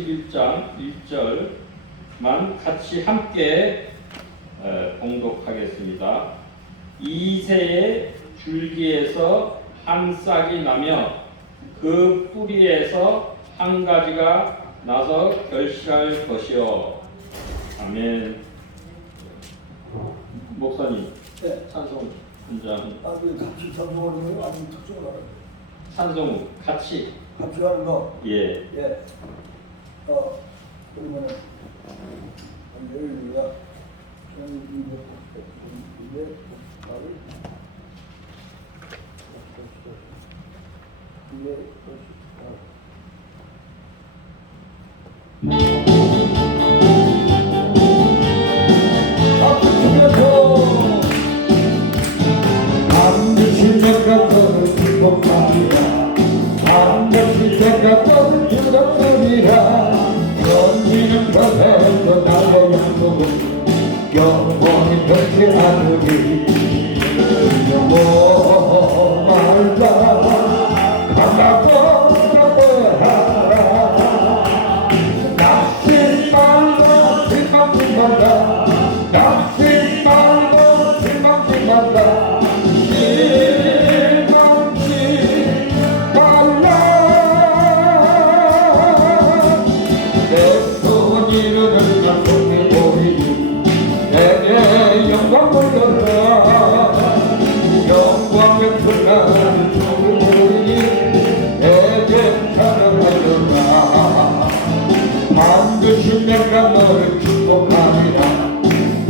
11장 1절만 같이 함께 봉독하겠습니다. 이새의 줄기에서 한 싹이 나며 그 뿌리에서 한 가지가 나서 결실할 것이요. 아멘. 목사님, 네. 찬송 한장. 그 같이 전송하는 거예요? 아니면 특종을 하는 거예요? 찬송 같이. 같이 하는 거? 예. 예. 그러면은 여기가 반드시 내가 너를 기뻐하리라. 반드시 내가 너를 유력하리라. 전지는 변해도 나의 약속은 영원히 변치 않으리. 뭐 말라 가다고 하라. 낙심 말고 희망심마다 낙심 말고 희망심마다 실망치 말라. 내 손이는 약속이 보이니 내게 영광 돌려라. 영광의 그날 주님이 내게 찬양하리라. 반드시 내가 너를 축복하리라.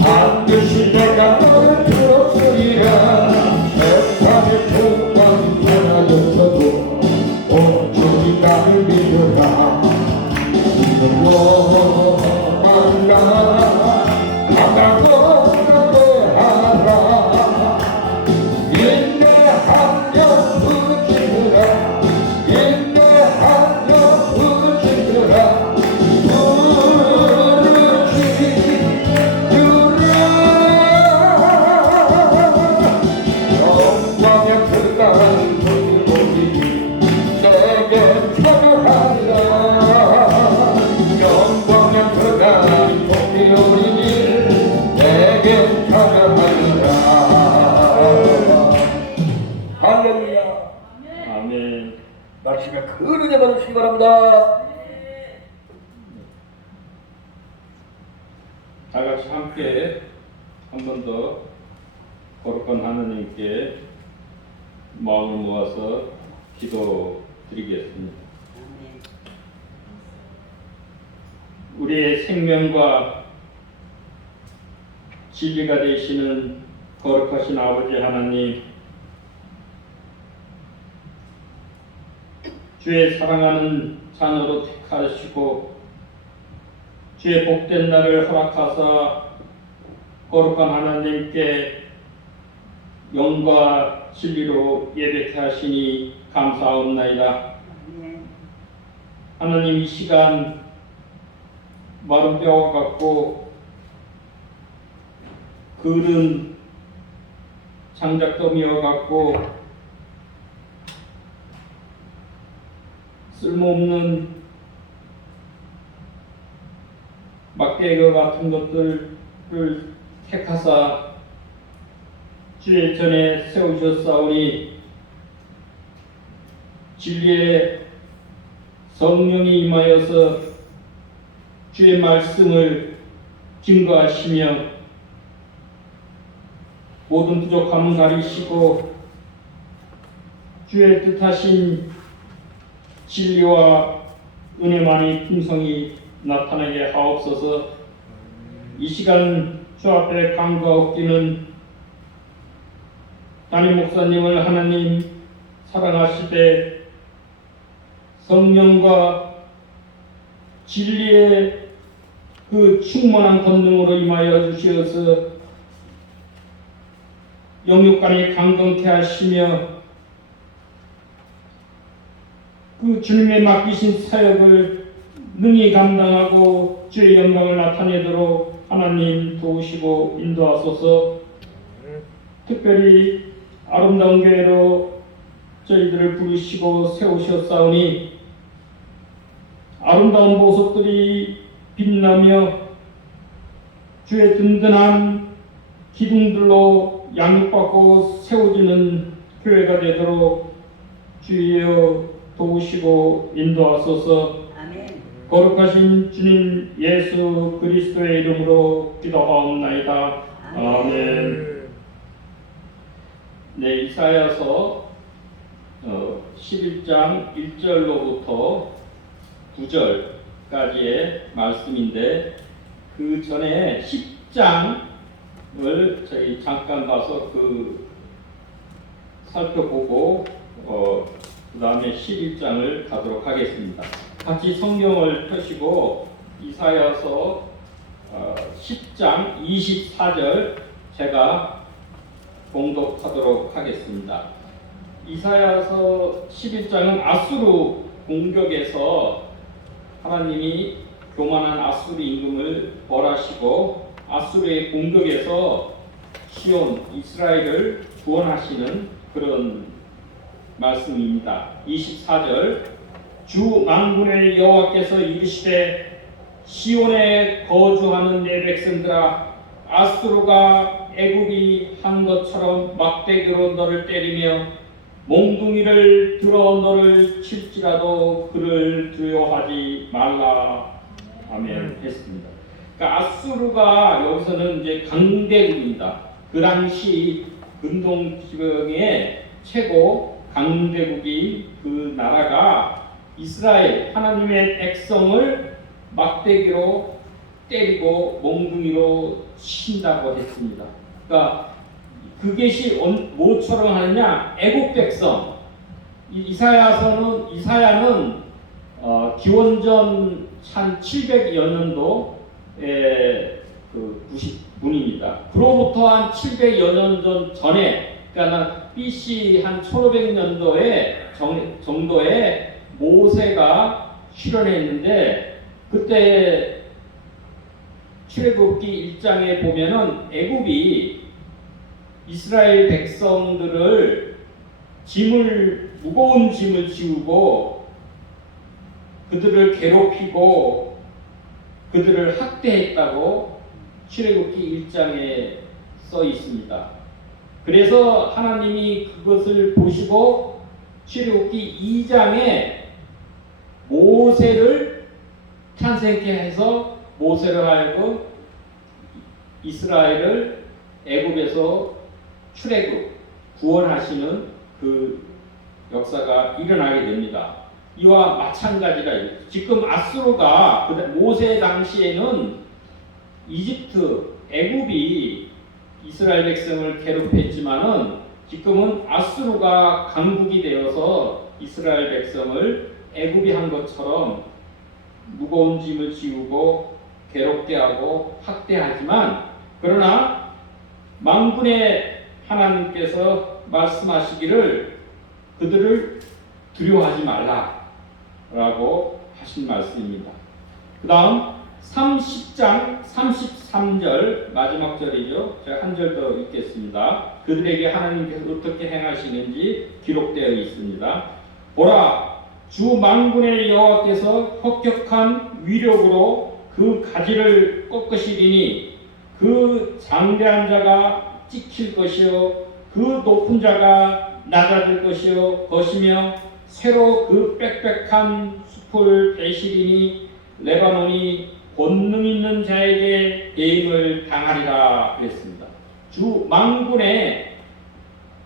반드시 내가 너를 들었으리라. 세상의 풍광이 변하였어도 오직 나를 믿으라. 말라 가다고 하라. 인내하여 부지르라. 인내하여 부지르라. 영광의 그날 주님이 내게 찬양하리라. 영광의 그날 주님이 내게 찬양하리라. 할렐루야. 아멘. 말씀에 큰 은혜 받으시기 바랍니다. 다 같이 함께 한 번 더 거룩한 하나님께 마음을 모아서 기도드리겠습니다. 우리의 생명과 진리가 되시는 거룩하신 아버지 하나님, 주의 사랑하는 자녀로 택하시고 주의 복된 날을 허락하사 거룩한 하나님께 영과 진리로 예배케 하시니 감사하옵나이다. 하나님, 이 시간 마른 뼈와 같고 그른 장작더미와 같고 쓸모없는 막대기와 같은 것들을 택하사 주의 전에 세우셨사오니 진리의 성령이 임하여서 주의 말씀을 증거하시며 모든 부족함을 가리시고 주의 뜻하신 진리와 은혜만이 풍성히 나타나게 하옵소서. 이 시간 주 앞에 간구하옵기는 담임 목사님을 하나님 사랑하시되 성령과 진리의 그 충만한 권능으로 임하여 주시어서 영육간이 강건케 하시며 그 주님의 맡기신 사역을 능히 감당하고 주의 영광을 나타내도록 하나님 도우시고 인도하소서. 특별히 아름다운 교회로 저희들을 부르시고 세우셨사오니 아름다운 보석들이 빛나며 주의 든든한 기둥들로 양육받고 세워지는 교회가 되도록 주여 도우시고 인도하소서. 아멘. 거룩하신 주님 예수 그리스도의 이름으로 기도하옵나이다. 아멘. 네, 이사야서 11장 1절로부터 9절까지의 말씀인데 그 전에 10장을 저희 잠깐 봐서 살펴보고 그 다음에 11장을 가도록 하겠습니다. 같이 성경을 펴시고 이사야서 10장 24절 제가 봉독하도록 하겠습니다. 이사야서 11장은 아수르 공격에서 하나님이 교만한 아수르 임금을 벌하시고 아수르의 공격에서 시온 이스라엘을 구원하시는 그런 말씀입니다. 24절 주 만군의 여호와께서 이르시되 시온에 거주하는 내 백성들아 아수르가 애굽이 한 것처럼 막대기로 너를 때리며 몽둥이를 들어 너를 칠지라도 그를 두려워하지 말라. 아멘 했습니다. 그러니까 아수르가 여기서는 이제 강대국입니다. 그 당시 근동 지방의 최고 강대국이 그 나라가 이스라엘 하나님의 백성을 막대기로 때리고 몽둥이로 친다고 했습니다. 그러니까 그것이 뭐처럼 하느냐? 애국 백성. 이사야는 기원전 1700여 년도에 그 90분입니다. 그로부터 한 700여 년 전에, 그러니까 BC 한 1500년도에 정도에 모세가 실현했는데 그때 출애굽기 1장에 보면은 애굽이 이스라엘 백성들을 무거운 짐을 지우고 그들을 괴롭히고 그들을 학대했다고 출애굽기 1장에 써 있습니다. 그래서 하나님이 그것을 보시고 출애굽기 2장에 모세를 탄생케 해서 모세를 하여금 이스라엘을 애굽에서 구원하시는 그 역사가 일어나게 됩니다. 이와 마찬가지라 지금 아수르가 모세 당시에는 이집트, 애굽이 이스라엘 백성을 괴롭혔지만은 지금은 아수르가 강국이 되어서 이스라엘 백성을 애굽이 한 것처럼 무거운 짐을 지우고 괴롭게 하고 학대하지만 그러나 만군의 하나님께서 말씀하시기를 그들을 두려워하지 말라라고 하신 말씀입니다. 그 다음 30장 33절 마지막 절이죠. 제가 한 절 더 읽겠습니다. 그들에게 하나님께서 어떻게 행하시는지 기록되어 있습니다. 보라, 주 만군의 여호와께서 혁혁한 위력으로 그 가지를 꺾으시리니 그 장대한 자가 찍힐 것이요 그 높은 자가 낮아질 것이며 새로 그 빽빽한 숲을 베시리니 레바논이 권능 있는 자에게 대임을 당하리라 그랬습니다. 주 만군의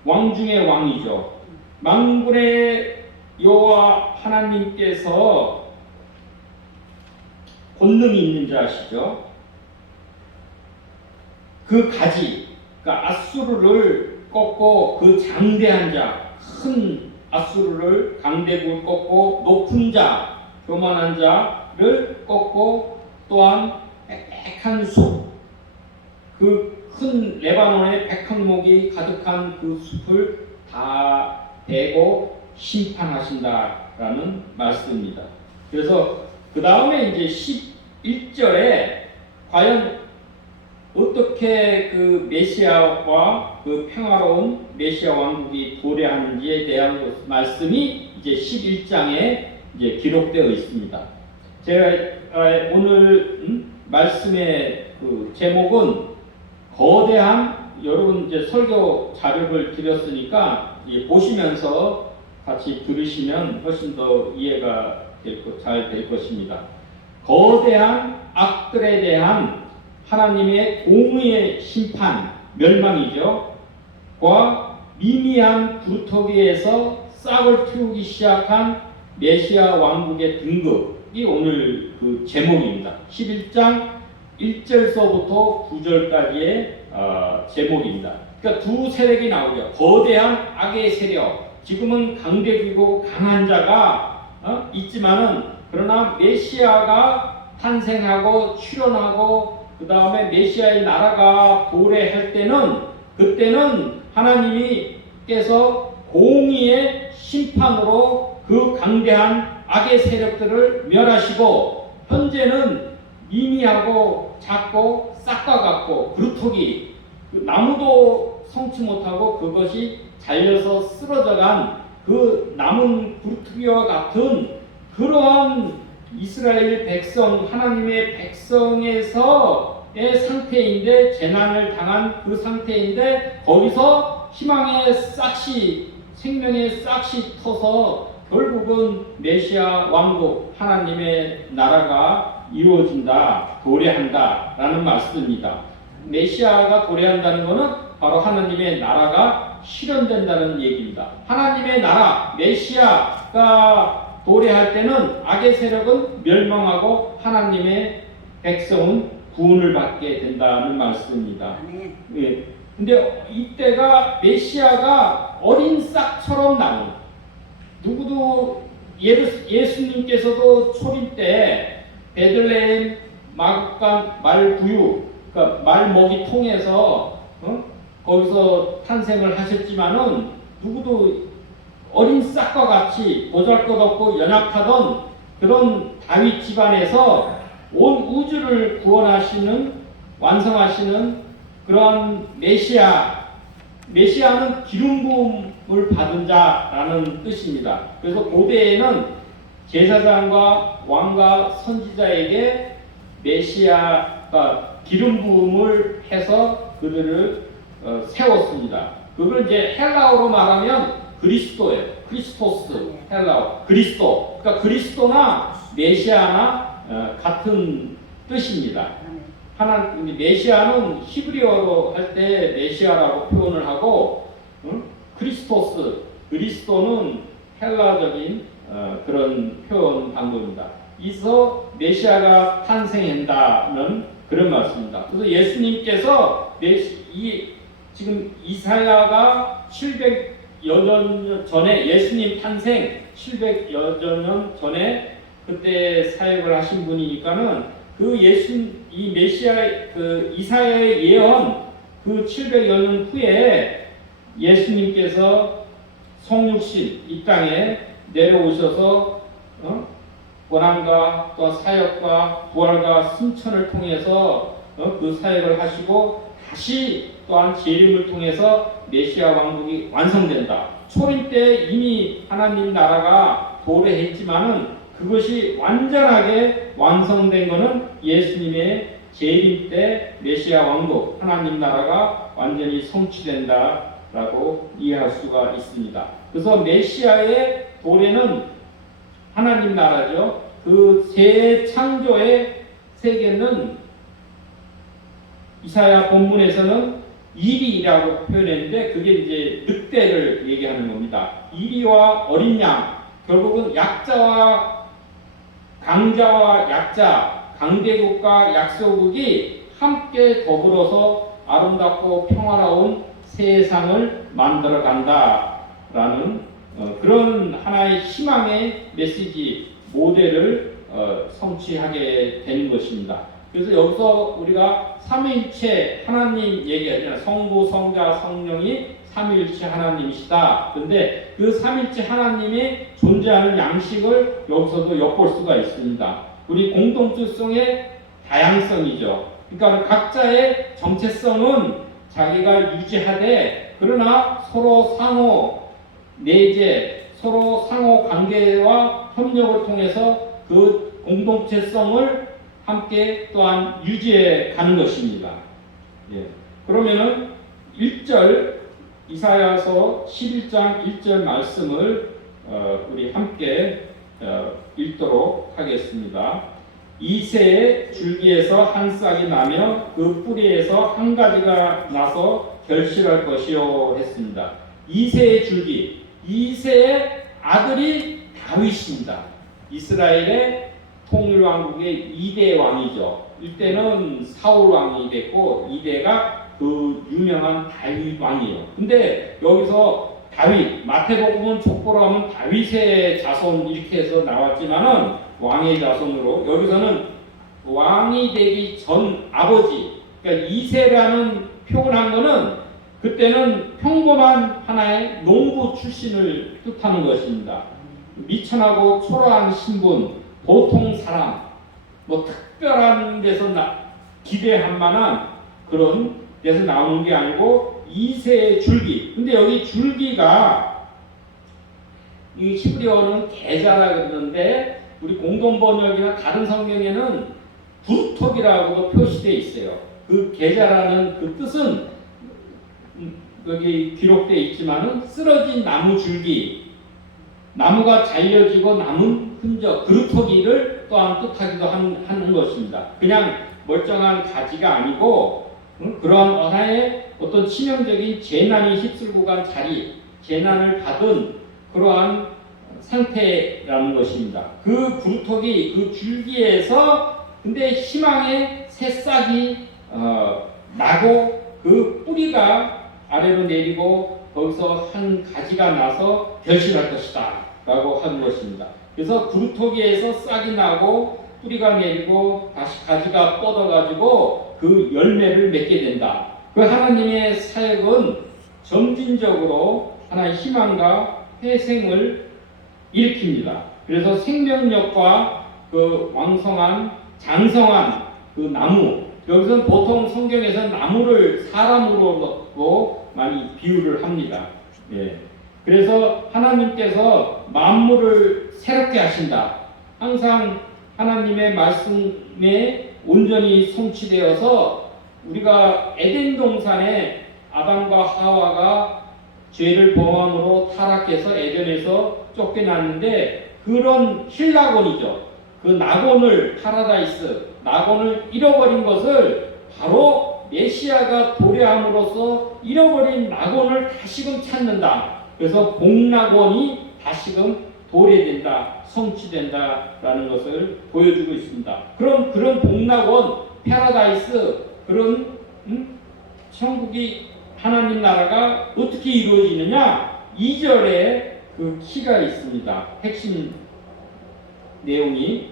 왕 중의 왕이죠. 만군의 여호와 하나님께서 권능이 있는 자시죠. 그 가지, 그러니까 아수르를 꺾고 그 장대한 자, 큰 아수르를 강대국을 꺾고 높은 자, 교만한 자를 꺾고 또한 빽빽한 숲, 그 큰 레바논의 백항목이 가득한 그 숲을 다 베고 심판하신다라는 말씀입니다. 그래서 그 다음에 이제 11절에 과연 어떻게 그 메시아와 그 평화로운 메시아 왕국이 도래하는지에 대한 말씀이 이제 11장에 이제 기록되어 있습니다. 제가 오늘 말씀의 그 제목은 거대한, 여러분 이제 설교 자료를 드렸으니까 보시면서 같이 들으시면 훨씬 더 이해가 잘 될 것입니다. 거대한 악들에 대한 하나님의 공의의 심판, 멸망이죠. 과 미미한 구루터기에서 싹을 틔우기 시작한 메시아 왕국의 등급이 오늘 그 제목입니다. 11장 1절서부터 9절까지의 제목입니다. 그러니까 두 세력이 나오죠. 거대한 악의 세력, 지금은 강대국이고 강한 자가 있지만은, 그러나 메시아가 탄생하고 출현하고 그 다음에 메시아의 나라가 도래할 때는, 그때는 하나님께서 공의의 심판으로 그 강대한 악의 세력들을 멸하시고, 현재는 미미하고 작고 싹과 같고 그루터기, 나무도 성치 못하고 그것이 잘려서 쓰러져간 그 남은 그루터기와 같은 그러한 이스라엘 백성, 하나님의 백성에서의 상태인데, 재난을 당한 그 상태인데, 거기서 희망의 싹이, 생명의 싹이 터서 결국은 메시아 왕국, 하나님의 나라가 이루어진다, 도래한다 라는 말씀입니다. 메시아가 도래한다는 것은 바로 하나님의 나라가 실현된다는 얘기입니다. 하나님의 나라, 메시아가 도래할 때는 악의 세력은 멸망하고 하나님의 백성은 구원을 받게 된다는 말씀입니다. 예. 근데 이때가 메시아가 어린 싹처럼 나온, 누구도 예수님께서도 초림 때 베들레헴 마구간 말구유, 그러니까 말먹이 통해서 거기서 탄생을 하셨지만은, 누구도 어린 싹과 같이 보잘것없고 연약하던 그런 다윗 집안에서 온 우주를 구원하시는, 완성하시는 그런 메시아는 기름 부음을 받은 자라는 뜻입니다. 그래서 고대에는 제사장과 왕과 선지자에게 메시아가 기름 부음을 해서 그들을 세웠습니다. 그걸 이제 헬라어로 말하면 그리스도예요. 크리스토스, 헬라어 그리스도. 그러니까 그리스도나 메시아나 같은 뜻입니다. 메시아는 히브리어로 할 때 메시아라고 표현을 하고, 크리스토스, 그리스도는 헬라적인 그런 표현 방법입니다. 이서 메시아가 탄생한다는 그런 말씀입니다. 그래서 예수님께서 지금 이사야가 700여 년 전에, 예수님 탄생 700여 년 전에 그때 사역을 하신 분이니까는, 이 메시아의 그 이사야의 예언, 그 700여 년 후에 예수님께서 성육신 이 땅에 내려오셔서 고난과 또 사역과 부활과 승천을 통해서 그 사역을 하시고, 다시 또한 재림을 통해서 메시아 왕국이 완성된다. 초림 때 이미 하나님 나라가 도래했지만은 그것이 완전하게 완성된 것은 예수님의 재림 때 메시아 왕국, 하나님 나라가 완전히 성취된다라고 이해할 수가 있습니다. 그래서 메시아의 도래는 하나님 나라죠. 그 재창조의 세계는 이사야 본문에서는 이리라고 표현했는데, 그게 이제 늑대를 얘기하는 겁니다. 이리와 어린 양, 결국은 약자와 강자와 약자, 강대국과 약소국이 함께 더불어서 아름답고 평화로운 세상을 만들어 간다라는 그런 하나의 희망의 메시지, 모델을 성취하게 되는 것입니다. 그래서 여기서 우리가 삼위일체 하나님 얘기하잖아요. 성부, 성자, 성령이 삼위일체 하나님이시다. 그런데 그 삼위일체 하나님이 존재하는 양식을 여기서도 엿볼 수가 있습니다. 우리 공동체성의 다양성이죠. 그러니까 각자의 정체성은 자기가 유지하되, 그러나 서로 상호 내재, 서로 상호 관계와 협력을 통해서 그 공동체성을 함께 또한 유지해 가는 것입니다. 예. 그러면은 1절 이사야서 11장 1절 말씀을 우리 함께 읽도록 하겠습니다. 이새의 줄기에서 한 싹이 나며 그 뿌리에서 한 가지가 나서 결실할 것이요 했습니다. 이새의 줄기, 이새의 아들이 다윗입니다. 이스라엘의 통일왕국의 2대 왕이죠. 1대는 사울 왕이 됐고 2대가 그 유명한 다윗 왕이에요. 근데 여기서 다윗, 마태복음은 족보로 하면 다윗의 자손 이렇게 해서 나왔지만은 왕의 자손으로, 여기서는 왕이 되기 전 아버지, 그러니까 이새라는 표현한 거는 그때는 평범한 하나의 농부 출신을 뜻하는 것입니다. 미천하고 초라한 신분, 보통 사람, 뭐 특별한 데서 기대할 만한 그런 데서 나오는 게 아니고 이새의 줄기. 근데 여기 줄기가 이 히브리어는 계자라 그러는데 우리 공동 번역이나 다른 성경에는 부톡이라고도 표시되어 있어요. 그 계자라는 그 뜻은 여기 기록되어 있지만은 쓰러진 나무 줄기, 나무가 잘려지고 남은 흔적, 그루터기를 또한 뜻하기도 하는 것입니다. 그냥 멀쩡한 가지가 아니고 그러한 하나의 어떤 치명적인 재난이 휩쓸고 간 자리, 재난을 받은 그러한 상태라는 것입니다. 그 그루터기, 그 줄기에서 근데 희망의 새싹이 나고 그 뿌리가 아래로 내리고 거기서 한 가지가 나서 결실할 것이다 라고 하는 것입니다. 그래서 그루터기에서 싹이 나고 뿌리가 내리고 다시 가지가 뻗어가지고 그 열매를 맺게 된다. 그 하나님의 사역은 점진적으로 하나의 희망과 회생을 일으킵니다. 그래서 생명력과 그 왕성한 장성한 그 나무, 여기서는 보통 성경에서 나무를 사람으로 넣고 많이 비유를 합니다. 예. 그래서 하나님께서 만물을 새롭게 하신다. 항상 하나님의 말씀에 온전히 성취되어서 우리가 에덴 동산에 아담과 하와가 죄를 범함으로 타락해서 에덴에서 쫓겨났는데 그런 힐라곤이죠. 그 나곤을 파라다이스, 나곤을 잃어버린 것을 바로 메시아가 도래함으로써 잃어버린 나곤을 다시금 찾는다. 그래서 복나곤이 다시금 도래된다, 성취된다라는 것을 보여주고 있습니다. 그럼 그런 복나곤, 파라다이스, 그런 천국이 하나님 나라가 어떻게 이루어지느냐? 2절에 그 키가 있습니다. 핵심 내용이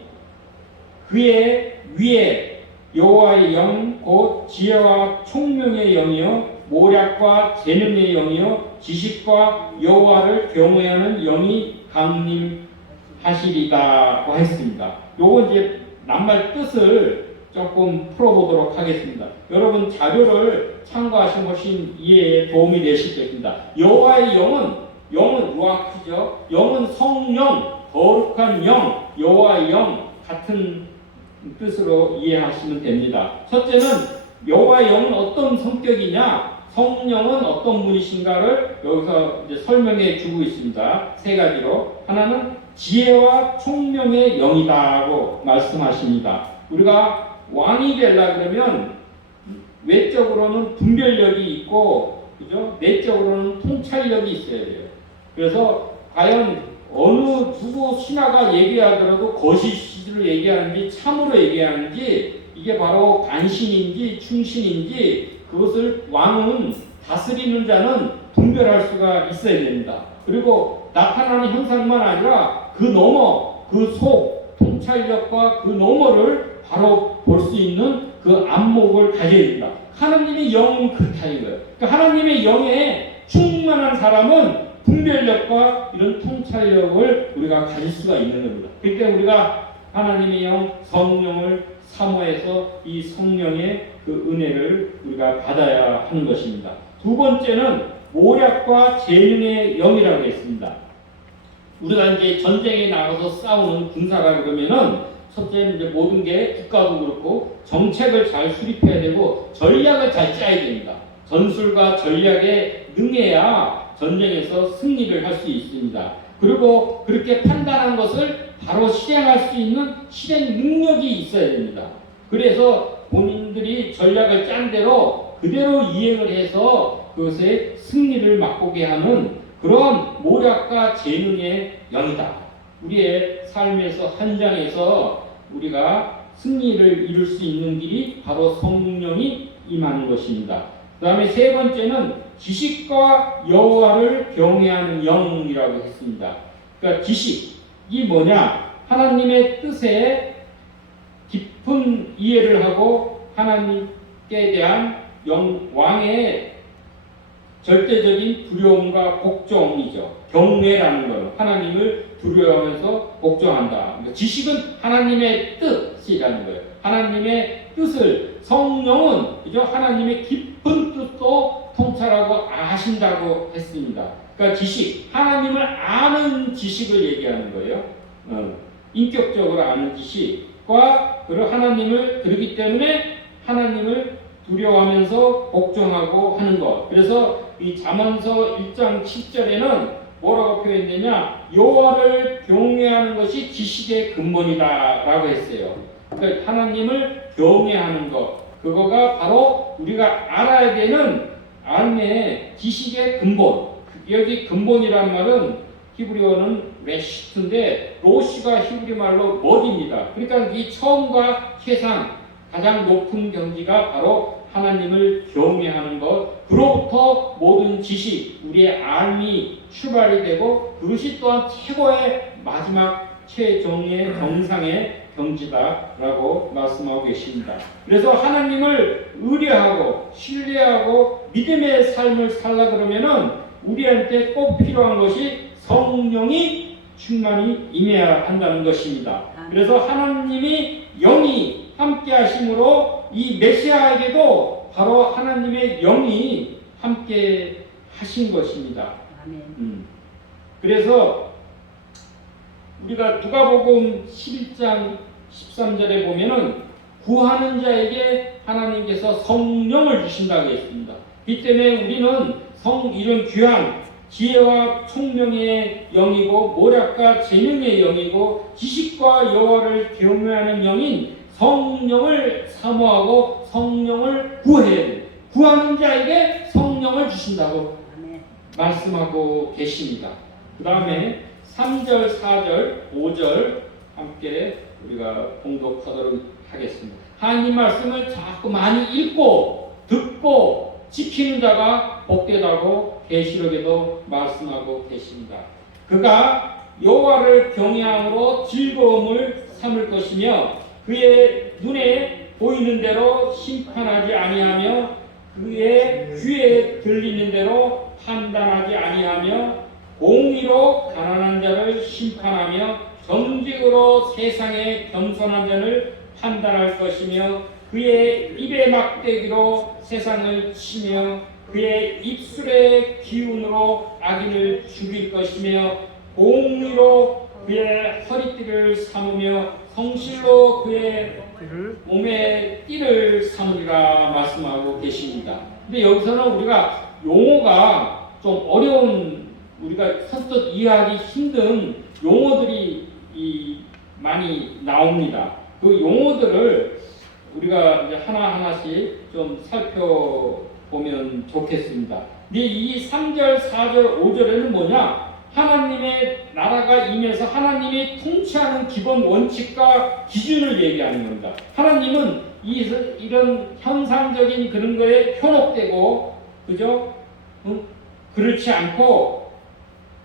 그의 위에 여호와의 영 곧 지혜와 총명의 영이요 모략과 재능의 영이요 지식과 여호와를 경외하는 영이 강림하시리다고 했습니다. 요거 이제 낱말 뜻을 조금 풀어보도록 하겠습니다. 여러분 자료를 참고하시면 훨씬 이해에 도움이 되실 것입니다. 여호와의 영은 루아크죠. 영은 성령, 거룩한 영, 여호와의 영 같은 뜻으로 이해하시면 됩니다. 첫째는 여호와의 영은 어떤 성격이냐, 성령은 어떤 분이신가를 여기서 이제 설명해 주고 있습니다. 세 가지로. 하나는 지혜와 총명의 영이다라고 말씀하십니다. 우리가 왕이 되려 그러면 외적으로는 분별력이 있고, 그죠? 내적으로는 통찰력이 있어야 돼요. 그래서 과연 어느 누구 신하가 얘기하더라도 거짓을 얘기하는지 참으로 얘기하는지 이게 바로 간신인지 충신인지 그것을 왕은 다스리는 자는 분별할 수가 있어야 됩니다. 그리고 나타나는 현상만 아니라 그 너머, 그 속, 통찰력과 그 너머를 바로 볼 수 있는 그 안목을 가져야 됩니다. 하나님의 영은 그렇다는 거예요. 그러니까 하나님의 영에 충만한 사람은 분별력과 이런 통찰력을 우리가 가질 수가 있는 겁니다. 그러니까 우리가 하나님의 영, 성령을 사모해서 이 성령의 그 은혜를 우리가 받아야 하는 것입니다. 두 번째는 모략과 재능의 영이라고 했습니다. 우리가 이제 전쟁에 나가서 싸우는 군사라 그러면은 첫째는 이제 모든 게 국가도 그렇고 정책을 잘 수립해야 되고 전략을 잘 짜야 됩니다. 전술과 전략에 능해야 전쟁에서 승리를 할 수 있습니다. 그리고 그렇게 판단한 것을 바로 실행할 수 있는 실행 능력이 있어야 됩니다. 그래서 본인들이 전략을 짠 대로 그대로 이행을 해서 그것에 승리를 맛보게 하는 그런 모략과 재능의 영이다. 우리의 삶에서 현장에서 우리가 승리를 이룰 수 있는 길이 바로 성령이 임하는 것입니다. 그 다음에 세 번째는 지식과 여호와를 경외하는 영이라고 했습니다. 그러니까 지식이 뭐냐? 하나님의 뜻에 깊은 이해를 하고 하나님께 대한 왕의 절대적인 두려움과 복종이죠. 경외라는 것, 하나님을 두려워하면서 복종한다. 그러니까 지식은 하나님의 뜻이라는 거예요. 하나님의 뜻을 성령은 그죠? 하나님의 깊은 뜻도 통찰하고 아신다고 했습니다. 그러니까 지식, 하나님을 아는 지식을 얘기하는 거예요. 인격적으로 아는 지식과 그런 하나님을 그렇기 때문에 하나님을 두려워하면서 복종하고 하는 것. 그래서 이 잠언서 1장 7절에는 뭐라고 표현되냐? 여호와를 경외하는 것이 지식의 근본이다라고 했어요. 그러니까 하나님을 경외하는 것, 그거가 바로 우리가 알아야 되는 삶의 지식의 근본. 여기 근본이란 말은 히브리어는 레시트인데 로시가 히브리 말로 머리입니다. 그러니까 이 처음과 최상 가장 높은 경지가 바로 하나님을 경외하는 것, 그로부터 모든 지식, 우리의 삶이 출발이 되고 그것이 또한 최고의 마지막 최종의 정상의 경지다라고 말씀하고 계십니다. 그래서 하나님을 의뢰하고 신뢰하고 믿음의 삶을 살라 그러면은 우리한테 꼭 필요한 것이 성령이 충만히 임해야 한다는 것입니다. 그래서 하나님이 영이 함께 하심으로 이 메시아에게도 바로 하나님의 영이 함께 하신 것입니다. 그래서 우리가 누가복음 11장 13절에 보면은 구하는 자에게 하나님께서 성령을 주신다고 했습니다. 이 때문에 우리는 이런 귀한 지혜와 총명의 영이고 모략과 재능의 영이고 지식과 여호와를 경외하는 영인 성령을 사모하고 성령을 구해야 돼요. 구하는 자에게 성령을 주신다고 말씀하고 계십니다. 그 다음에 3절, 4절, 5절 함께 우리가 봉독하도록 하겠습니다. 하나님 말씀을 자꾸 많이 읽고 듣고 지키는 자가 복되다고 계시록에도 말씀하고 계십니다. 그가 여호와를 경외함으로 즐거움을 삼을 것이며 그의 눈에 보이는 대로 심판하지 아니하며 그의 귀에 들리는 대로 판단하지 아니하며 공의로 가난한 자를 심판하며 정직으로 세상에 겸손한 자를 판단할 것이며 그의 입의 막대기로 세상을 치며 그의 입술의 기운으로 악인을 죽일 것이며 공의로 그의 허리띠를 삼으며 성실로 그의 몸에 띠를 삼으리라 말씀하고 계십니다. 근데 여기서는 우리가 용어가 좀 어려운, 우리가 선뜻 이해하기 힘든 용어들이 많이 나옵니다. 그 용어들을 우리가 이제 하나하나씩 좀 살펴보면 좋겠습니다. 근데 이 3절, 4절, 5절에는 뭐냐? 하나님의 나라가 임해서 하나님이 통치하는 기본 원칙과 기준을 얘기하는 겁니다. 하나님은 이런 현상적인 그런 거에 현혹되고, 그죠? 그렇지 않고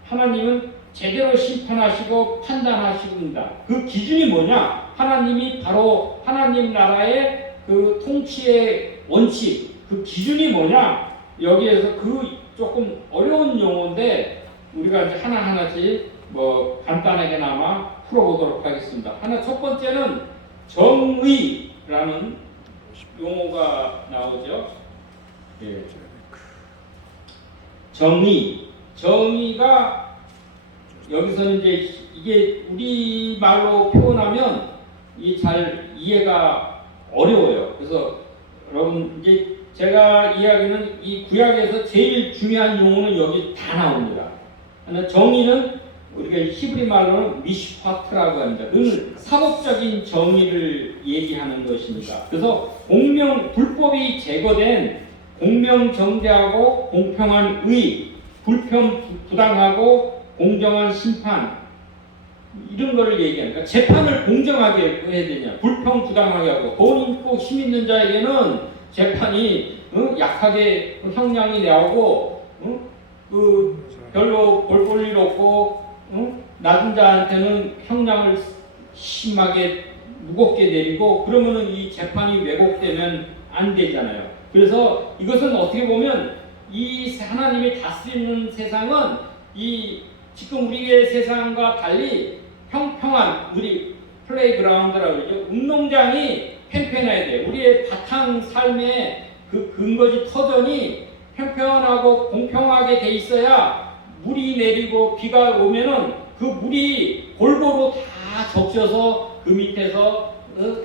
하나님은 제대로 심판하시고 판단하십니다. 그 기준이 뭐냐? 하나님이 바로 하나님 나라의 그 통치의 원칙, 그 기준이 뭐냐? 여기에서 그 조금 어려운 용어인데 우리가 이제 하나하나씩 뭐 간단하게나마 풀어보도록 하겠습니다. 첫 번째는 정의라는 용어가 나오죠. 예. 정의가 여기서는 이제 이게 우리 말로 표현하면 이 잘 이해가 어려워요. 그래서 여러분 이제 제가 이야기는 이 구약에서 제일 중요한 용어는 여기 다 나옵니다. 하나 정의는 우리가 히브리 말로는 미슈파트라고 합니다. 그 사법적인 정의를 얘기하는 것입니다. 그래서 불법이 제거된 공명정대하고 공평한 의, 불평부당하고 공정한 심판 이런 거를 얘기하니까 재판을 공정하게 해야 되냐, 불평부당하게 하고 돈 있고 힘 있는 자에게는 재판이 약하게 형량이 나오고 별로 볼 일 없고 낮은 자한테는 형량을 심하게 무겁게 내리고 그러면은 이 재판이 왜곡되면 안 되잖아요. 그래서 이것은 어떻게 보면 이 하나님이 다스리는 세상은 이 지금 우리의 세상과 달리 평평한 우리 플레이그라운드라고 그러죠. 운동장이 팽팽해야 돼. 우리의 바탕 삶의 그 근거지 터전이 평평하고 공평하게 돼 있어야 물이 내리고 비가 오면은 그 물이 골고루 다 적셔서 그 밑에서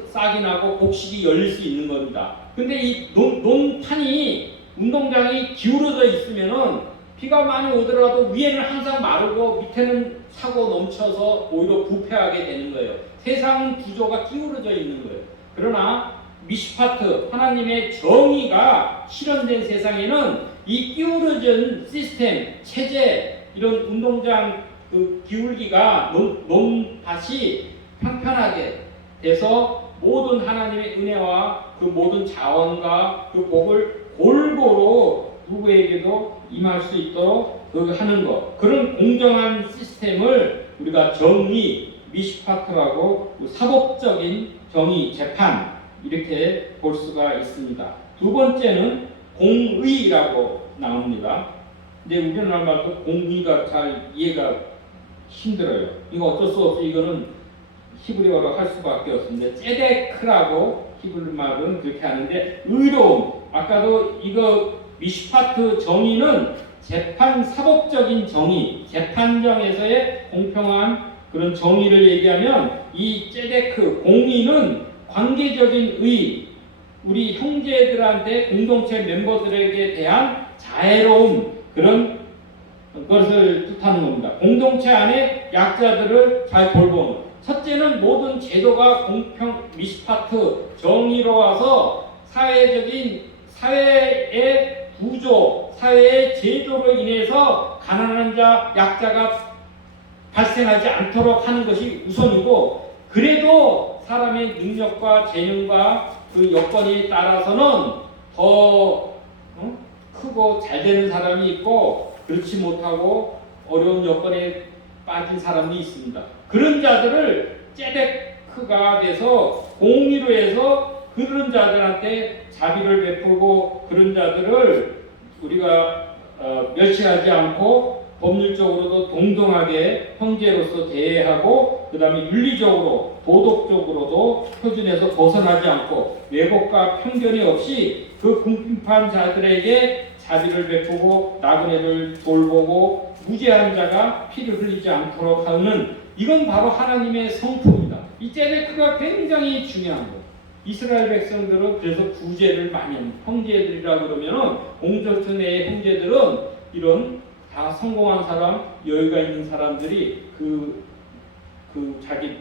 싹이 나고 곡식이 열릴 수 있는 겁니다. 근데 이 논판이 운동장이 기울어져 있으면은 비가 많이 오더라도 위에는 항상 마르고 밑에는 차고 넘쳐서 오히려 부패하게 되는 거예요. 세상 구조가 기울어져 있는 거예요. 그러나 미시파트 하나님의 정의가 실현된 세상에는 이 기울어진 시스템, 체제 이런 운동장 그 기울기가 논밭이 평평하게 돼서 모든 하나님의 은혜와 그 모든 자원과 그 복을 골고루 누구에게도 임할 수 있도록 하는 것. 그런 공정한 시스템을 우리가 정의, 미시파트라고 사법적인 정의, 재판 이렇게 볼 수가 있습니다. 두 번째는 공의라고 나옵니다. 근데 우리나라 말도 공의가 잘 이해가 힘들어요. 이거 어쩔 수 없이 이거는 히브리어로 할 수밖에 없습니다. ጼ데크라고 히브리 말은 그렇게 하는데 의로움. 아까도 이거 미시파트 정의는 재판 사법적인 정의, 재판정에서의 공평한 그런 정의를 얘기하면 이 ጼ데크 공의는 관계적인 의, 우리 형제들한테 공동체 멤버들에게 대한 자애로운 그런 것을 뜻하는 겁니다. 공동체 안에 약자들을 잘 돌보는. 첫째는 모든 제도가 공평, 미시파트, 정의로워서 사회의 구조, 사회의 제도로 인해서 가난한 자, 약자가 발생하지 않도록 하는 것이 우선이고, 그래도 사람의 능력과 재능과 그 여건에 따라서는 더 크고 잘 되는 사람이 있고 그렇지 못하고 어려운 여건에 빠진 사람이 있습니다. 그런 자들을 ጼ데크가 돼서 공의로 해서 그런 자들한테 자비를 베풀고 그런 자들을 우리가 멸시하지 않고 법률적으로도 동등하게 형제로서 대하고 그 다음에 윤리적으로 도덕적으로도 표준에서 벗어나지 않고 왜곡과 편견이 없이 그 궁핍한 자들에게 자비를 베푸고 나그네를 돌보고 무죄한 자가 피를 흘리지 않도록 하는 이건 바로 하나님의 성품입니다. 이 ጼ데크가 굉장히 중요한 거예요. 이스라엘 백성들은 그래서 구제를 많이 합니다. 형제들이라 그러면은 공동체 내의 형제들은 이런 다 성공한 사람, 여유가 있는 사람들이 자기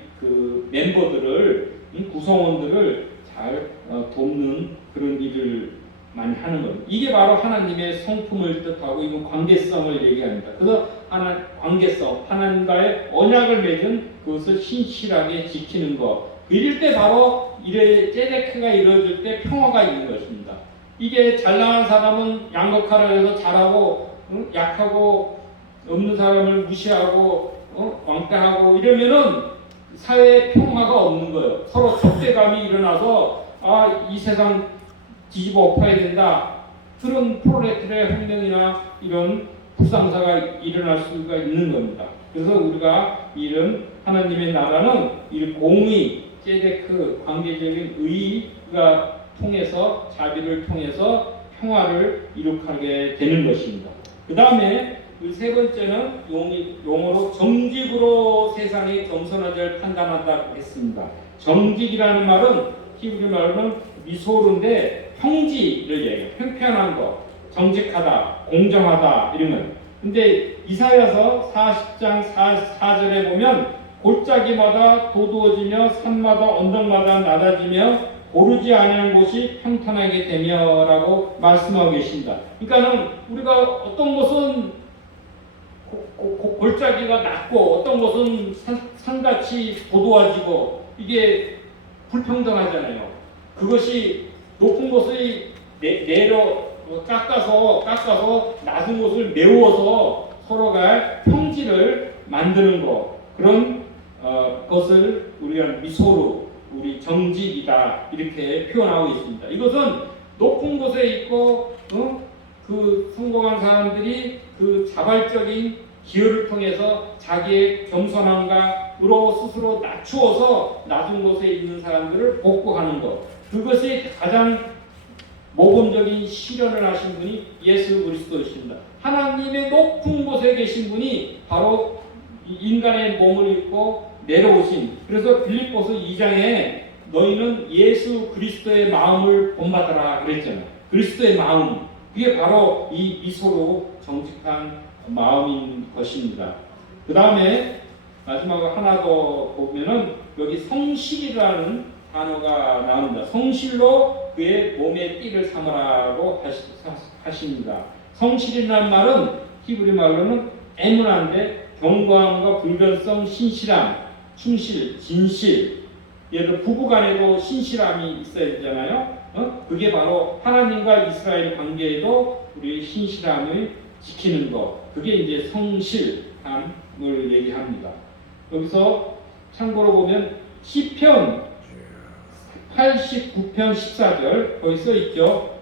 멤버들을, 구성원들을 잘 돕는 그런 일을 많이 하는 겁니다. 이게 바로 하나님의 성품을 뜻하고 이건 관계성을 얘기합니다. 그래서 관계성, 하나님과의 언약을 맺은 그것을 신실하게 지키는 것. 이럴 때 바로 ጼ데크가 이루어질 때 평화가 있는 것입니다. 이게 잘 나간 사람은 양극화를 해서 잘하고 약하고 없는 사람을 무시하고 왕따하고 이러면은 사회에 평화가 없는 거예요. 서로 적대감이 일어나서 이 세상 뒤집어 엎어야 된다. 그런 프롤레타리아 혁명이나 이런 불상사가 일어날 수가 있는 겁니다. 그래서 우리가 이런 하나님의 나라는 이 공의, ጼ데크, 관계적인 의가 통해서 자비를 통해서 평화를 이룩하게 되는 것입니다. 그 다음에 그 세 번째는 용어로 정직으로 세상의 겸손하지를 판단한다 했습니다. 정직이라는 말은 히브리 말로는 미소르인데 평지를 얘기해요. 평평한 거, 정직하다, 공정하다 이런 거. 근데 이사야서 40장 4절에 보면 골짜기마다 도두어지며 산마다 언덕마다 낮아지며 고르지 아니하는 곳이 평탄하게 되며라고 말씀하고 계십니다. 그러니까는 우리가 어떤 곳은 골짜기가 낮고 어떤 곳은 산같이 도도해지고 이게 불평등하잖아요. 그것이 높은 곳의 내려 깎아서 낮은 곳을 메워서 서로가 평지를 만드는 것, 그런 것을 우리가 미소로 우리 정직이다 이렇게 표현하고 있습니다. 이것은 높은 곳에 있고 그 성공한 사람들이 그 자발적인 기여를 통해서 자기의 겸손함으로 스스로 낮추어서 낮은 곳에 있는 사람들을 복구하는 것, 그것이 가장 모범적인 실현을 하신 분이 예수 그리스도이십니다. 하나님의 높은 곳에 계신 분이 바로 인간의 몸을 입고 내려오신, 그래서 빌립보서 2장에 너희는 예수 그리스도의 마음을 본받아라 그랬잖아요. 그리스도의 마음, 그게 바로 이 미소로 정직한 마음인 것입니다. 그 다음에 마지막으로 하나 더 보면은 여기 성실이라는 단어가 나옵니다. 성실로 그의 몸에 띠를 삼으라고 하십니다. 성실이라는 말은 히브리 말로는 에문한데 경고함과 불변성, 신실함, 충실, 진실. 예를 들어 부부간에도 신실함이 있어야 되잖아요. 그게 바로 하나님과 이스라엘 관계에도 우리 신실함을 지키는 것. 그게 이제 성실함을 얘기합니다. 여기서 참고로 보면 시편 89편 14절 거기 써 있죠.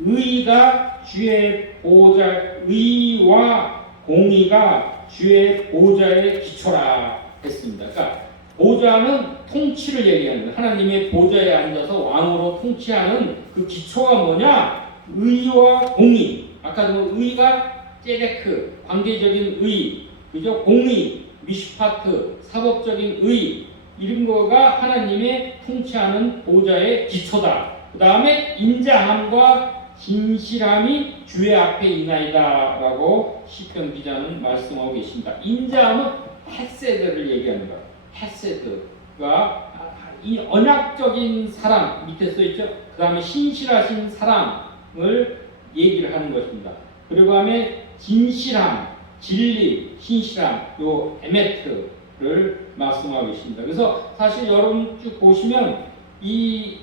의가 주의 보호자, 의와 공의가 주의 보호자의 기초라 했습니다. 그러니까 보호자는 통치를 얘기하는 거예요. 하나님의 보호자에 앉아서 왕으로 통치하는 그 기초가 뭐냐? 의와 공의. 아까도 의가 제데크, 관계적인 의, 그죠? 공의, 미슈파트, 사법적인 의, 이런 거가 하나님의 통치하는 보호자의 기초다. 그 다음에 인자함과 진실함이 주의 앞에 있나이다 라고 시편 기자는 말씀하고 계십니다. 인자함은 헤세드를 얘기하는 거예요. 헤세드가 이 언약적인 사랑 밑에 써있죠. 그 다음에 신실하신 사랑을 얘기를 하는 것입니다. 그리고 다음에 진실함, 진리, 신실함, 요 에메트를 말씀하고 계십니다. 그래서 사실 여러분 쭉 보시면 이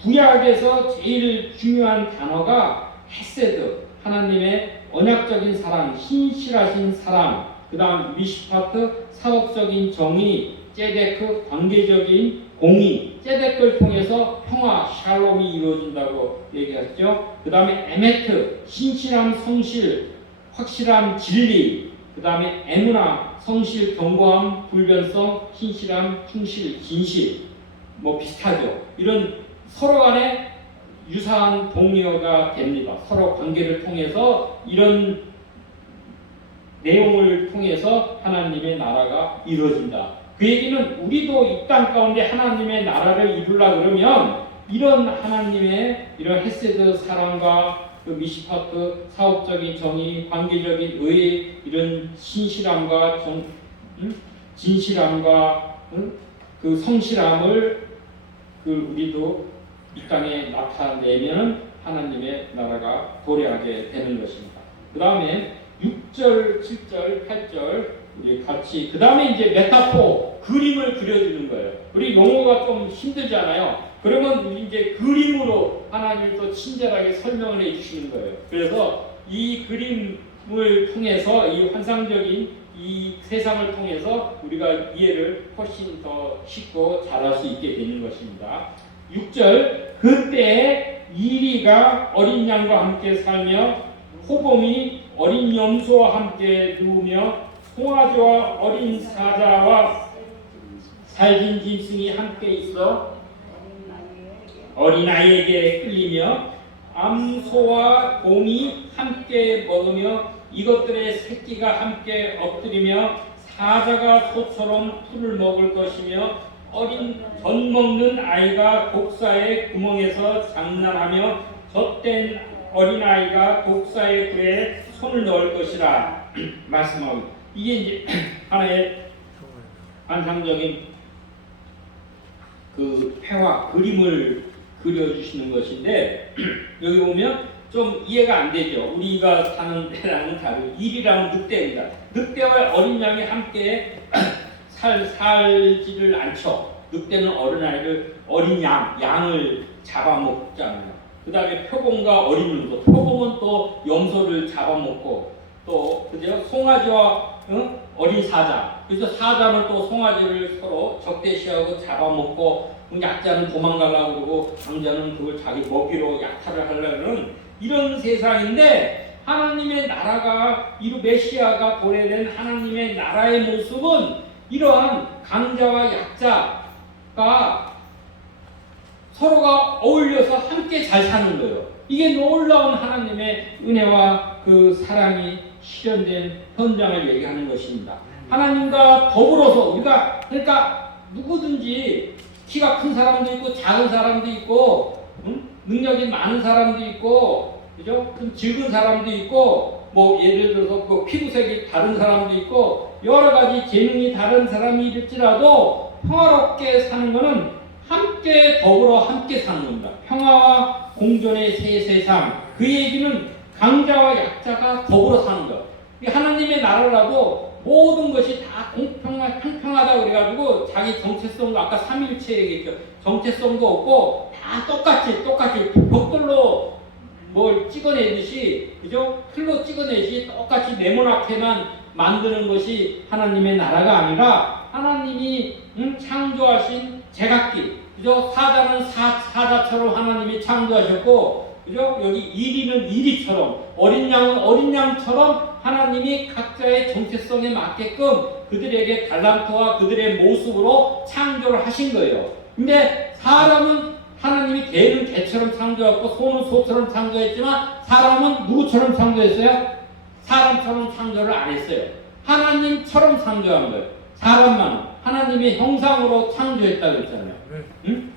구약에서 제일 중요한 단어가 헤세드, 하나님의 언약적인 사랑, 신실하신 사랑, 그 다음 미시파트, 사업적인 정의, 제데크, 관계적인 공의, 제데크를 통해서 평화, 샬롬이 이루어진다고 얘기했죠. 그 다음에 에메트, 신실함, 성실, 확실함, 진리, 그 다음에 에무나, 성실, 경고함, 불변성, 신실함, 충실, 진실, 뭐 비슷하죠. 이런 서로 간에 유사한 동의어가 됩니다. 서로 관계를 통해서 이런 내용을 통해서 하나님의 나라가 이루어진다. 그 얘기는 우리도 이 땅 가운데 하나님의 나라를 이루려고 그러면 이런 하나님의 이런 헤세드 사랑과 그 미시파트 사업적인 정의, 관계적인 의, 이런 신실함과 진실함과 그 성실함을 그 우리도 이 땅에 나타내면 하나님의 나라가 도래하게 되는 것입니다. 그 다음에 6절, 7절, 8절 우리 같이 그 다음에 이제 메타포 그림을 그려주는 거예요. 우리 용어가 좀 힘들잖아요. 그러면 우리 이제 그림으로 하나님을 또 친절하게 설명을 해주시는 거예요. 그래서 이 그림을 통해서 이 환상적인 이 세상을 통해서 우리가 이해를 훨씬 더 쉽고 잘할 수 있게 되는 것입니다. 6절 그때 이리가 어린 양과 함께 살며 호범이 어린 염소와 함께 누우며 송아지와 어린 사자와 살진 짐승이 함께 있어 어린아이에게 끌리며 암소와 곰이 함께 먹으며 이것들의 새끼가 함께 엎드리며 사자가 소처럼 풀을 먹을 것이며 어린 젖 먹는 아이가 독사의 구멍에서 장난하며 젖된 어린아이가 독사의 굴에 손을 넣을 것이라 말씀하고, 이게 이제 하나의 환상적인 그 회화 그림을 그려주시는 것인데, 여기 보면 좀 이해가 안 되죠. 우리가 사는 데랑은 다르고, 일이라면 늑대입니다. 늑대와 어린 양이 함께 살지를 않죠. 늑대는 어린 양을 잡아먹잖아요. 그 다음에 표범과 어린 염소, 표범은 또 염소를 잡아먹고, 또 그죠? 송아지와 어린 사자. 그래서 사자는 또 송아지를 서로 적대시하고 잡아먹고, 약자는 도망가려고 그러고 강자는 그걸 자기 먹이로 약탈을 하려는 이런 세상인데, 하나님의 나라가 이루 메시아가 도래된 하나님의 나라의 모습은 이러한 강자와 약자가 서로가 어울려서 함께 잘 사는 거예요. 이게 놀라운 하나님의 은혜와 그 사랑이 실현된 현장을 얘기하는 것입니다. 하나님과 더불어서 우리가, 그러니까 누구든지 키가 큰 사람도 있고 작은 사람도 있고, 능력이 많은 사람도 있고, 그죠? 좀 적은 사람도 있고, 뭐 예를 들어서 뭐 피부색이 다른 사람도 있고, 여러 가지 재능이 다른 사람이 있을지라도 평화롭게 사는 것은 함께 더불어 함께 사는 겁니다. 평화와 공존의 새 세상. 그 얘기는 강자와 약자가 더불어 사는 것. 하나님의 나라라도 모든 것이 다 평평하다 그래가지고 자기 정체성도, 아까 삼일체 얘기했죠. 정체성도 없고 다 똑같이 벽돌로 뭘 찍어내듯이, 그죠? 틀로 찍어내듯이 똑같이 네모나게만 만드는 것이 하나님의 나라가 아니라, 하나님이 창조하신 제각기, 그죠? 사자는 사자처럼 하나님이 창조하셨고, 그죠? 여기 이리는 이리처럼, 어린 양은 어린 양처럼 하나님이 각자의 정체성에 맞게끔 그들에게 달란트와 그들의 모습으로 창조를 하신 거예요. 근데 사람은 하나님이 개는 개처럼 창조했고 소는 소처럼 창조했지만, 사람은 누구처럼 창조했어요? 사람처럼 창조를 안 했어요. 하나님처럼 창조한 거예요. 사람만 하나님의 형상으로 창조했다고 했잖아요. 응?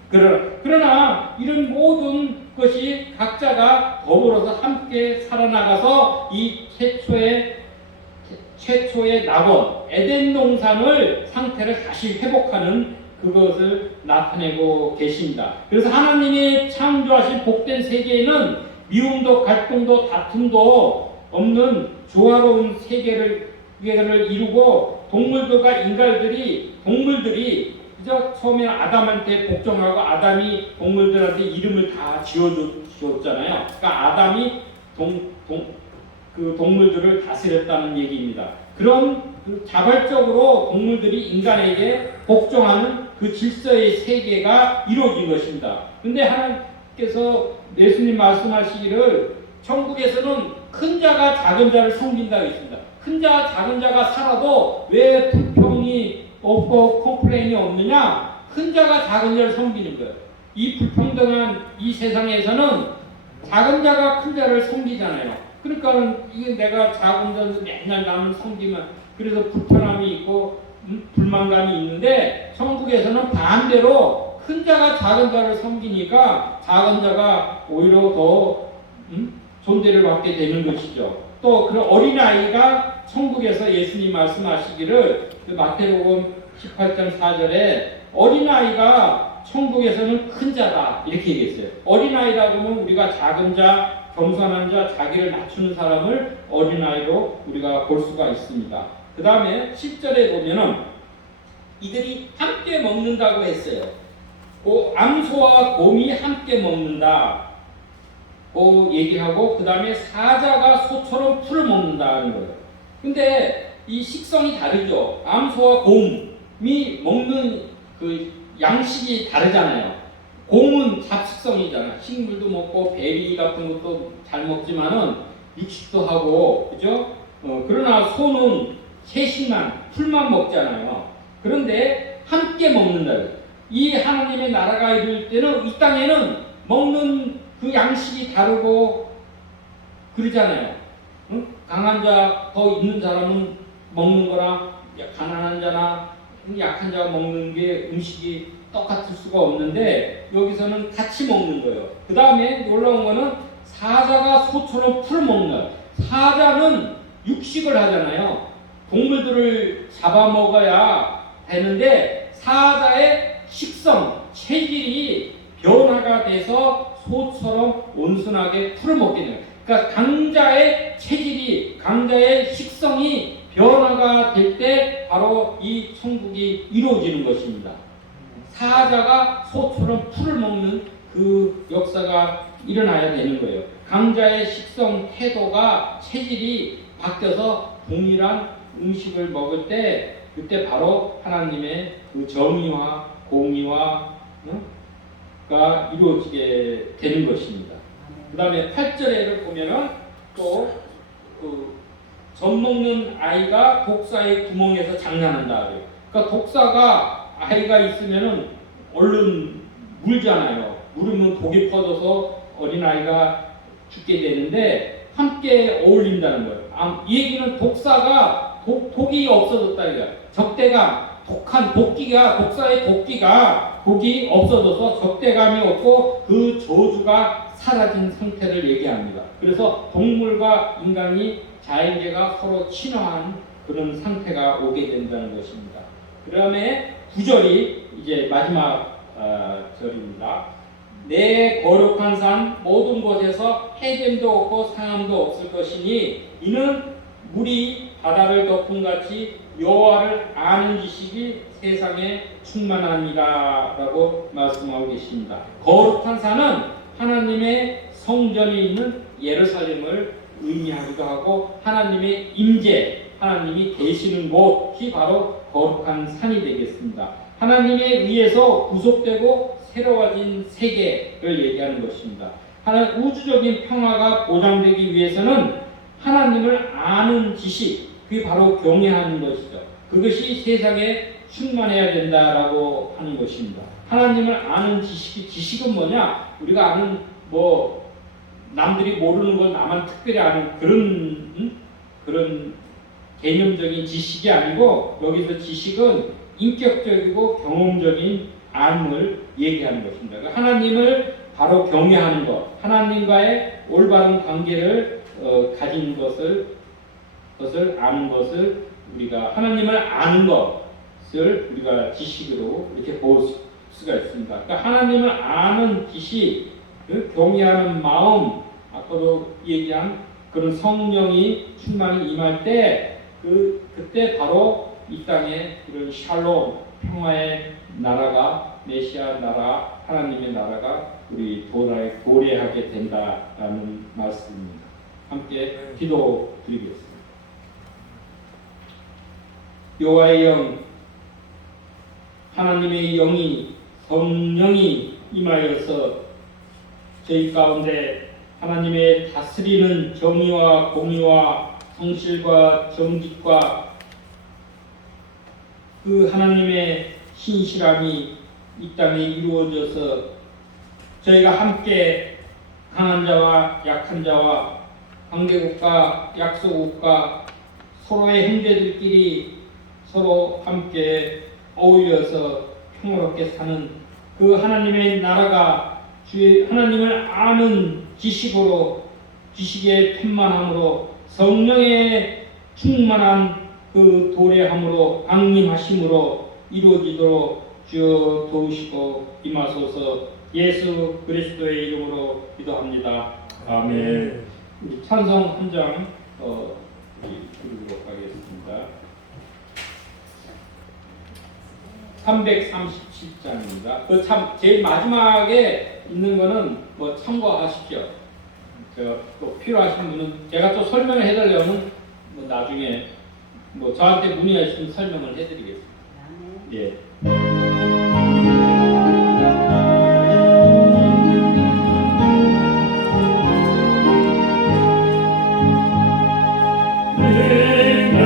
그러나 이런 모든 것이 각자가 더불어서 함께 살아나가서 이 최초의 낙원 에덴 동산을 상태를 다시 회복하는 그것을 나타내고 계십니다. 그래서 하나님이 창조하신 복된 세계에는 미움도 갈등도 다툼도 없는 조화로운 세계를 이루고, 동물들이 그죠? 처음에 아담한테 복종하고 아담이 동물들한테 이름을 다 지어줬잖아요. 그러니까 아담이 그 동물들을 다스렸다는 얘기입니다. 그런 자발적으로 동물들이 인간에게 복종하는 그 질서의 세계가 이루어진 것입니다. 근데 하나님께서 예수님 말씀하시기를 천국에서는 큰 자가 작은 자를 섬긴다고 했습니다. 큰 자 작은 자가 살아도 왜 불평이 없고 컴플레인이 없느냐? 큰 자가 작은 자를 섬기는 거예요. 이 불평등한 이 세상에서는 작은 자가 큰 자를 섬기잖아요. 그러니까 이게 내가 작은 자를 맨날 남을 섬기면 그래서 불편함이 있고 불만감이 있는데, 천국에서는 반대로 큰 자가 작은 자를 섬기니까 작은 자가 오히려 더 존대를 받게 되는 것이죠. 또 그 어린아이가 천국에서 예수님 말씀하시기를 그 마태복음 18장 4절에 어린아이가 천국에서는 큰 자다 이렇게 얘기했어요. 어린아이라고 하면 우리가 작은 자, 겸손한 자, 자기를 낮추는 사람을 어린아이로 우리가 볼 수가 있습니다. 그 다음에 10절에 보면은 이들이 함께 먹는다고 했어요. 암소와 곰이 함께 먹는다 고 얘기하고, 그 다음에 사자가 소처럼 풀을 먹는다는 거예요. 근데 이 식성이 다르죠. 암소와 곰이 먹는 그 양식이 다르잖아요. 곰은 잡식성이잖아. 식물도 먹고 베리 같은 것도 잘 먹지만은 육식도 하고, 그죠? 그러나 소는 채식만, 풀만 먹잖아요. 그런데 함께 먹는다. 이 하나님의 나라가 이룰 때는 이 땅에는 먹는 그 양식이 다르고 그러잖아요. 응? 강한 자 더 있는 사람은 먹는 거랑 가난한 자나 약한 자가 먹는 게 음식이 똑같을 수가 없는데 여기서는 같이 먹는 거예요. 그 다음에 놀라운 거는 사자가 소처럼 풀을 먹는 거예요. 사자는 육식을 하잖아요. 동물들을 잡아먹어야 되는데 사자의 식성, 체질이 변화가 돼서 소처럼 온순하게 풀을 먹게 돼요. 그러니까 강자의 체질이, 강자의 식성이 변화가 될 때 바로 이 천국이 이루어지는 것입니다. 사자가 소처럼 풀을 먹는 그 역사가 일어나야 되는 거예요. 강자의 식성, 태도가, 체질이 바뀌어서 동일한 음식을 먹을 때 그때 바로 하나님의 그 정의와 공의와 가 이루어지게 되는 것입니다. 그 다음에 8절에를 보면은 또 젖 먹는 아이가 독사의 구멍에서 장난한다. 그러니까 독사가 아이가 있으면은 얼른 물잖아요. 물으면 독이 퍼져서 어린아이가 죽게 되는데 함께 어울린다는 거예요. 이 얘기는 독사가 독이 없어졌다. 적대감, 독한 독사의 독이 없어져서 적대감이 없고 그 저주가 사라진 상태를 얘기합니다. 그래서 동물과 인간이 자연계가 서로 친화한 그런 상태가 오게 된다는 것입니다. 그 다음에 9절이 이제 마지막 절입니다. 내 거룩한 산 모든 곳에서 해됨도 없고 상함도 없을 것이니 이는 물이 바다를 덮은 같이 여호와를 아는 지식이 세상에 충만하니라 라고 말씀하고 계십니다. 거룩한 산은 하나님의 성전이 있는 예루살렘을 의미하기도 하고 하나님의 임재, 하나님이 계시는 곳이 바로 거룩한 산이 되겠습니다. 하나님에 의해서 구속되고 새로워진 세계를 얘기하는 것입니다. 하나님 우주적인 평화가 보장되기 위해서는 하나님을 아는 지식, 그게 바로 경외하는 것이죠. 그것이 세상에 충만해야 된다라고 하는 것입니다. 하나님을 아는 지식은 뭐냐? 우리가 아는 남들이 모르는 걸 나만 특별히 아는 그런 개념적인 지식이 아니고 여기서 지식은 인격적이고 경험적인 안을 얘기하는 것입니다. 하나님을 바로 경외하는 것, 하나님과의 올바른 관계를 가진 것을 아는 것을 우리가 하나님을 아는 것을 우리가 지식으로 이렇게 볼 수가 있습니다. 그러니까 하나님을 아는 지식, 그 경외하는 마음, 아까도 얘기한 그런 성령이 충만히 임할 때 그때 바로 이 땅에 이런 샬롬, 평화의 나라가 메시아 나라, 하나님의 나라가 우리 도래하게 된다라는 말씀입니다. 함께 기도드리겠습니다. 여호와의 영, 하나님의 영이 성령이 임하여서 저희 가운데 하나님의 다스리는 정의와 공의와 성실과 정직과 그 하나님의 신실함이 이 땅에 이루어져서 저희가 함께 강한 자와 약한 자와 관계국가, 약소국가 서로의 형제들끼리 서로 함께 어울려서 평화롭게 사는 그 하나님의 나라가 하나님을 아는 지식의 편만함으로 성령의 충만한 그 도래함으로 강림하심으로 이루어지도록 주여 도우시고 임하소서. 예수 그리스도의 이름으로 기도합니다. 아멘. 우리 찬송 한 장 부르도록 하겠습니다. 337장입니다. 제일 마지막에 있는 거는 참고하십시오. 또 필요하신 분은 제가 또 설명을 해달라면 나중에 저한테 문의하시면 설명을 해드리겠습니다. 예. 내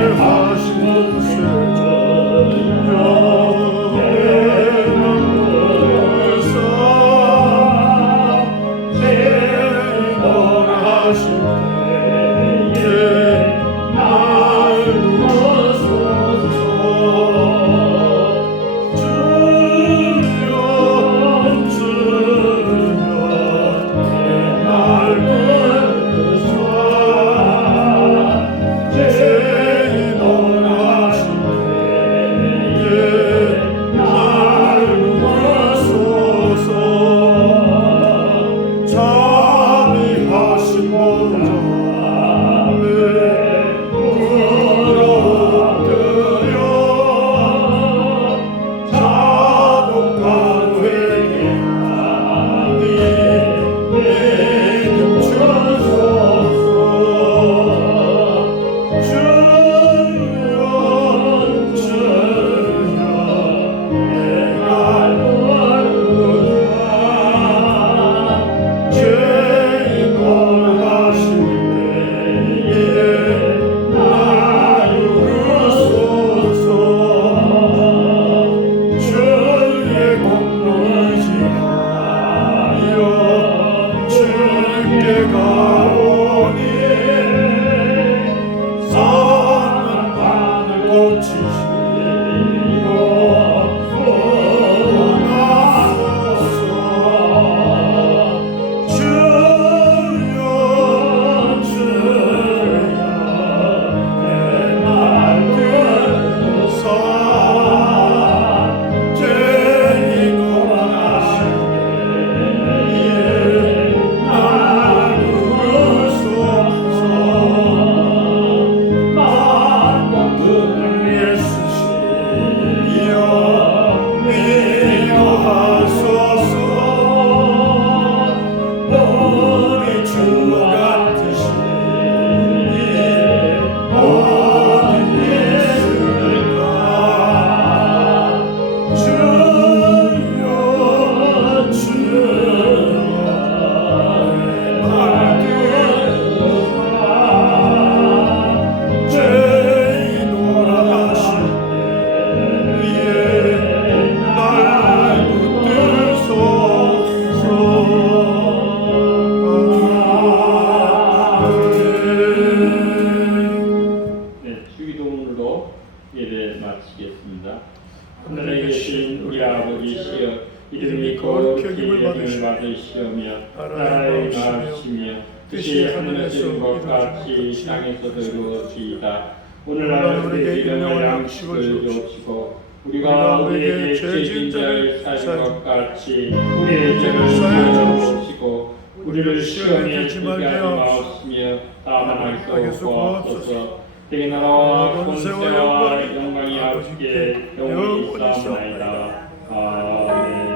책임을 받으시오며 나라의 나라의 마음이시며 마음이시며 뜻이 뜻이 하늘에서 하늘에서 이룬 것 같이 땅에서도 이루어지이다. 오늘날 우리에게 일용할 양식을 주옵시고 우리가 우리에게 죄 지은 자를 사하는 것 같이 우리의 죄를 사하여 주옵시고 우리를 시험에 들게 하지 마옵시며 다만 악에서 구하옵소서. 대개 나라와 권세와 영광이 아버지께 영원히 있사옵나이다. 아멘.